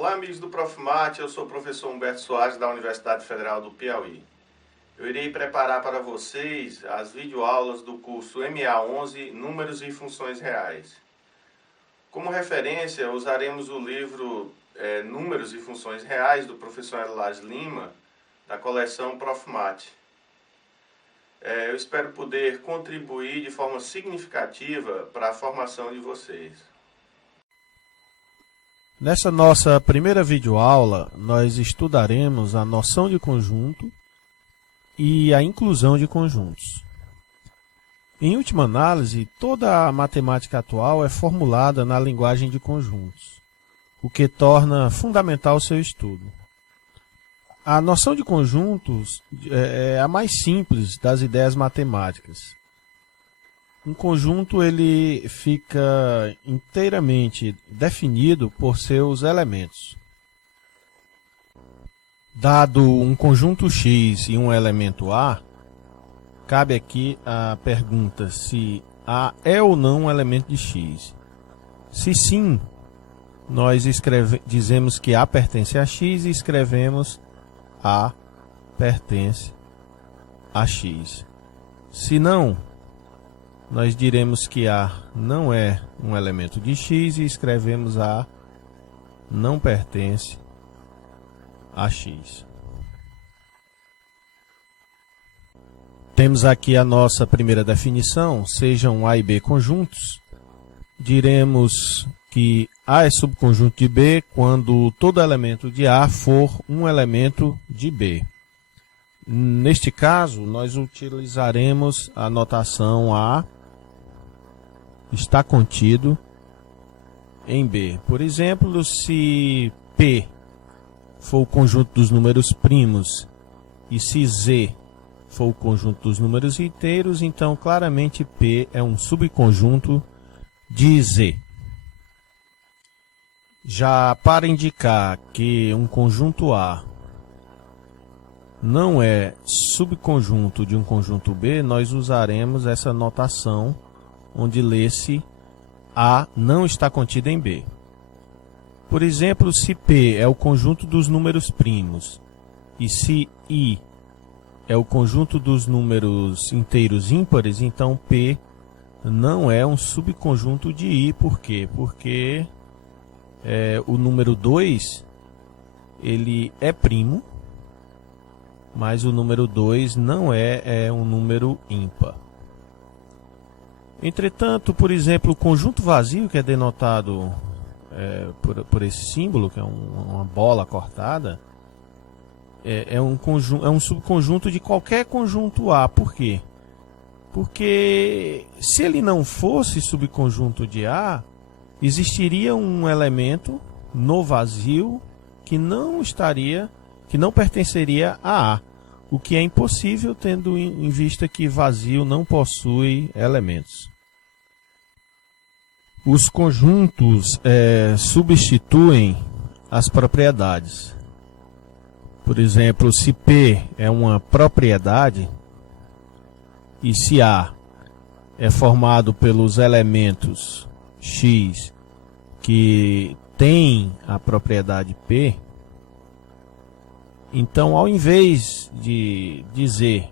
Olá, amigos do Profmat, eu sou o professor Humberto Soares da Universidade Federal do Piauí. Eu irei preparar para vocês as videoaulas do curso MA11 Números e Funções Reais. Como referência, usaremos o livro Números e Funções Reais do professor Elas Lima, da coleção Profmat. Eu espero poder contribuir de forma significativa para a formação de vocês. Nessa nossa primeira videoaula, nós estudaremos a noção de conjunto e a inclusão de conjuntos. Em última análise, toda a matemática atual é formulada na linguagem de conjuntos, o que torna fundamental o seu estudo. A noção de conjuntos é a mais simples das ideias matemáticas. Um conjunto ele fica inteiramente definido por seus elementos. Dado um conjunto X e um elemento A, cabe aqui a pergunta se A é ou não um elemento de X. Se sim, nós dizemos que A pertence a X e escrevemos A pertence a X. Se não, nós diremos que A não é um elemento de X e escrevemos A não pertence a X. Temos aqui a nossa primeira definição, sejam A e B conjuntos. Diremos que A é subconjunto de B quando todo elemento de A for um elemento de B. Neste caso, nós utilizaremos a notação A está contido em B. Por exemplo, se P for o conjunto dos números primos e se Z for o conjunto dos números inteiros, então claramente P é um subconjunto de Z. Já para indicar que um conjunto A não é subconjunto de um conjunto B, nós usaremos essa notação onde lê-se A não está contida em B. Por exemplo, se P é o conjunto dos números primos e se I é o conjunto dos números inteiros ímpares, então P não é um subconjunto de I. Por quê? Porque o número 2 ele é primo, mas o número 2 não é um número ímpar. Entretanto, por exemplo, o conjunto vazio, que é denotado por esse símbolo, que é uma bola cortada, é um subconjunto de qualquer conjunto A. Por quê? Porque se ele não fosse subconjunto de A, existiria um elemento no vazio que não pertenceria a A, o que é impossível tendo em vista que vazio não possui elementos. Os conjuntos substituem as propriedades. Por exemplo, se P é uma propriedade e se A é formado pelos elementos X que tem a propriedade P, então, ao invés de dizer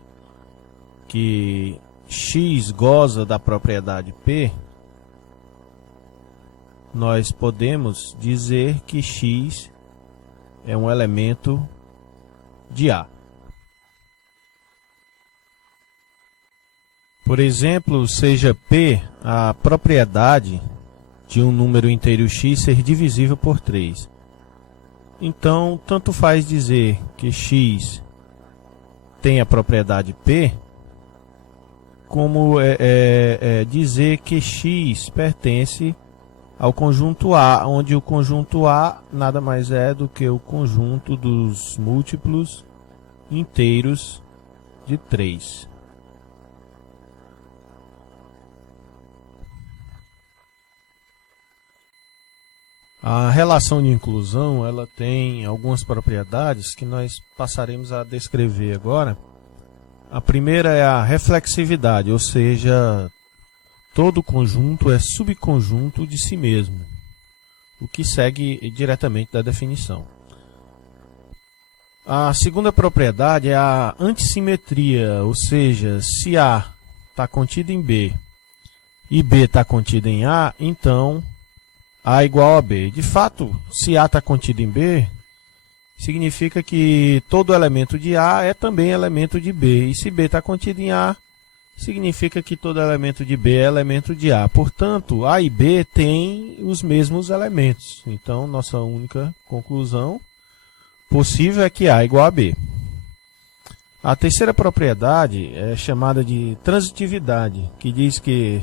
que X goza da propriedade P, nós podemos dizer que X é um elemento de A. Por exemplo, seja P a propriedade de um número inteiro X ser divisível por 3. Então, tanto faz dizer que X tem a propriedade P, como dizer que X pertence ao conjunto A, onde o conjunto A nada mais é do que o conjunto dos múltiplos inteiros de 3. A relação de inclusão ela tem algumas propriedades que nós passaremos a descrever agora. A primeira é a reflexividade, ou seja, todo conjunto é subconjunto de si mesmo. o que segue diretamente da definição. A segunda propriedade é a antissimetria, ou seja, se A está contido em B e B está contido em A, então A é igual a B. De fato, se A está contido em B, significa que todo elemento de A é também elemento de B. E se B está contido em A, significa que todo elemento de B é elemento de A. Portanto, A e B têm os mesmos elementos. Então, nossa única conclusão possível é que A é igual a B. A terceira propriedade é chamada de transitividade, que diz que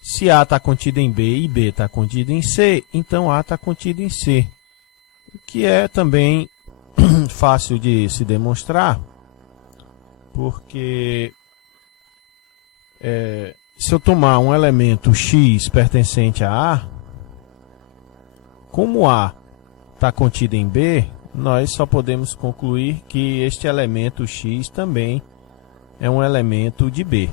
se A está contido em B e B está contido em C, então A está contido em C. O que é também fácil de se demonstrar, porque se eu tomar um elemento X pertencente a A, como A está contido em B, nós só podemos concluir que este elemento X também é um elemento de B.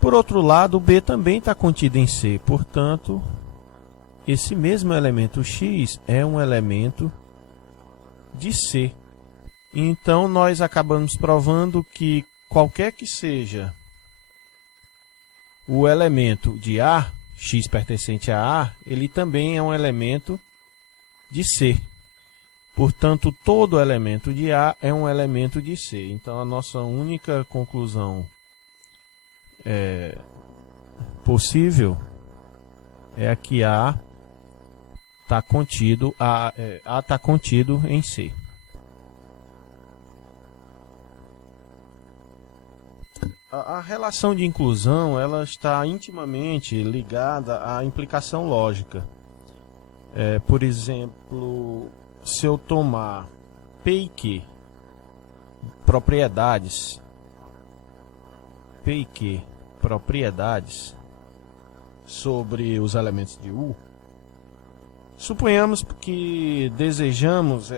Por outro lado, B também está contido em C, portanto, esse mesmo elemento X é um elemento de C. Então, nós acabamos provando que qualquer que seja o elemento de A, X pertencente a A, ele também é um elemento de C. Portanto, todo elemento de A é um elemento de C. Então, a nossa única conclusão possível é que A está contido, tá contido em C. A relação de inclusão ela está intimamente ligada à implicação lógica. Por exemplo, se eu tomar P e Q, propriedades sobre os elementos de U, suponhamos que desejamos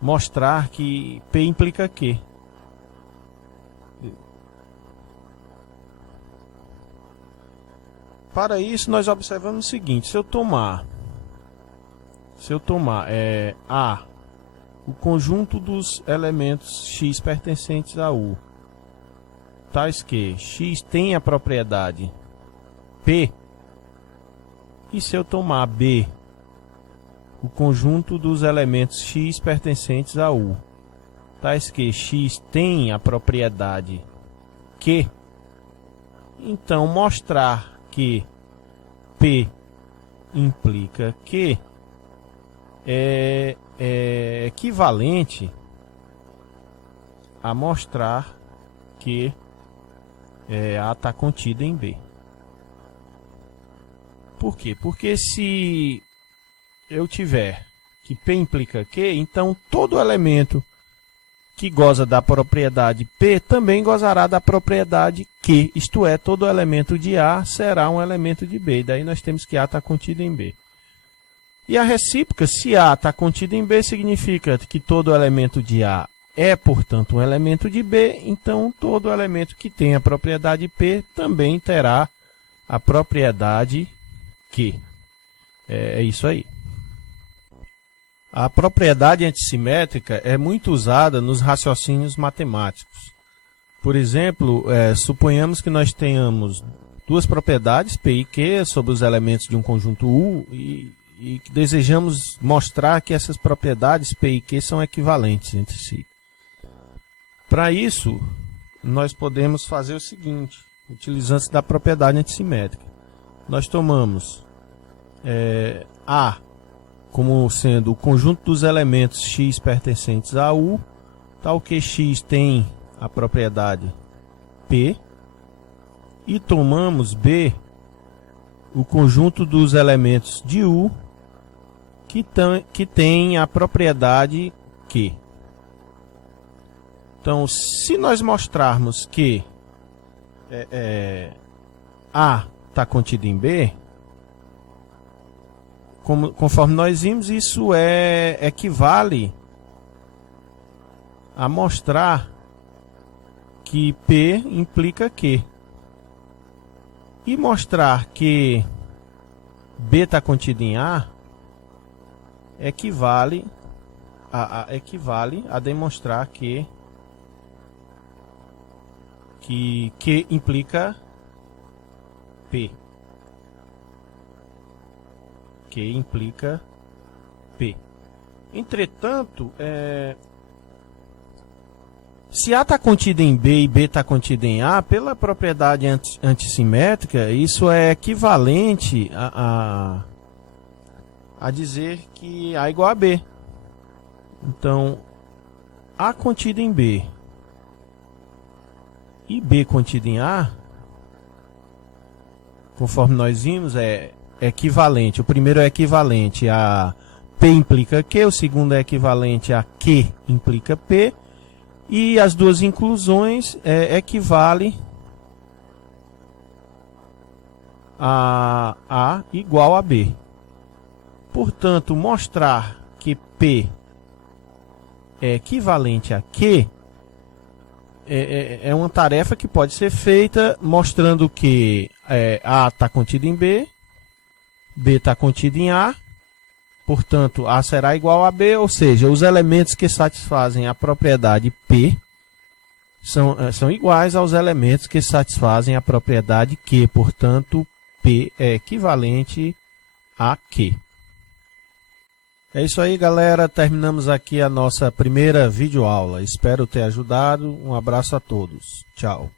mostrar que P implica Q. Para isso, nós observamos o seguinte: se eu tomar A, o conjunto dos elementos X pertencentes a U, tais que X tem a propriedade P, e se eu tomar B, o conjunto dos elementos X pertencentes a U, tais que X tem a propriedade Q, então mostrar que P implica Q é equivalente a mostrar que A está contida em B. Por quê? Porque se eu tiver que P implica Q, então todo elemento que goza da propriedade P também gozará da propriedade Q, isto é, todo elemento de A será um elemento de B. Daí nós temos que A está contido em B. E a recíproca, se A está contido em B, significa que todo elemento de A é, portanto, um elemento de B, então todo elemento que tem a propriedade P também terá a propriedade Q. É isso aí. A propriedade antissimétrica é muito usada nos raciocínios matemáticos. Por exemplo, suponhamos que nós tenhamos duas propriedades, P e Q, sobre os elementos de um conjunto U, e desejamos mostrar que essas propriedades P e Q são equivalentes entre si. Para isso, nós podemos fazer o seguinte, utilizando-se da propriedade antissimétrica. Nós tomamos A como sendo o conjunto dos elementos X pertencentes a U, tal que X tem a propriedade P, e tomamos B, o conjunto dos elementos de U, que tem a propriedade Q. Então, se nós mostrarmos que A está contido em B, conforme nós vimos, isso equivale a mostrar que P implica Q. E mostrar que B está contido em A, equivale a demonstrar que Q implica P. Q implica P. Entretanto, se A está contido em B e B está contido em A, pela propriedade antissimétrica, isso é equivalente a dizer que A é igual a B. Então, A contido em B e B contido em A, conforme nós vimos, é equivalente. O primeiro é equivalente a P implica Q, o segundo é equivalente a Q implica P, e as duas inclusões equivalem a A igual a B. Portanto, mostrar que P é equivalente a Q é uma tarefa que pode ser feita mostrando que A está contido em B, B está contido em A, portanto, A será igual a B, ou seja, os elementos que satisfazem a propriedade P são iguais aos elementos que satisfazem a propriedade Q, portanto, P é equivalente a Q. É isso aí, galera. Terminamos aqui a nossa primeira videoaula. Espero ter ajudado. Um abraço a todos. Tchau.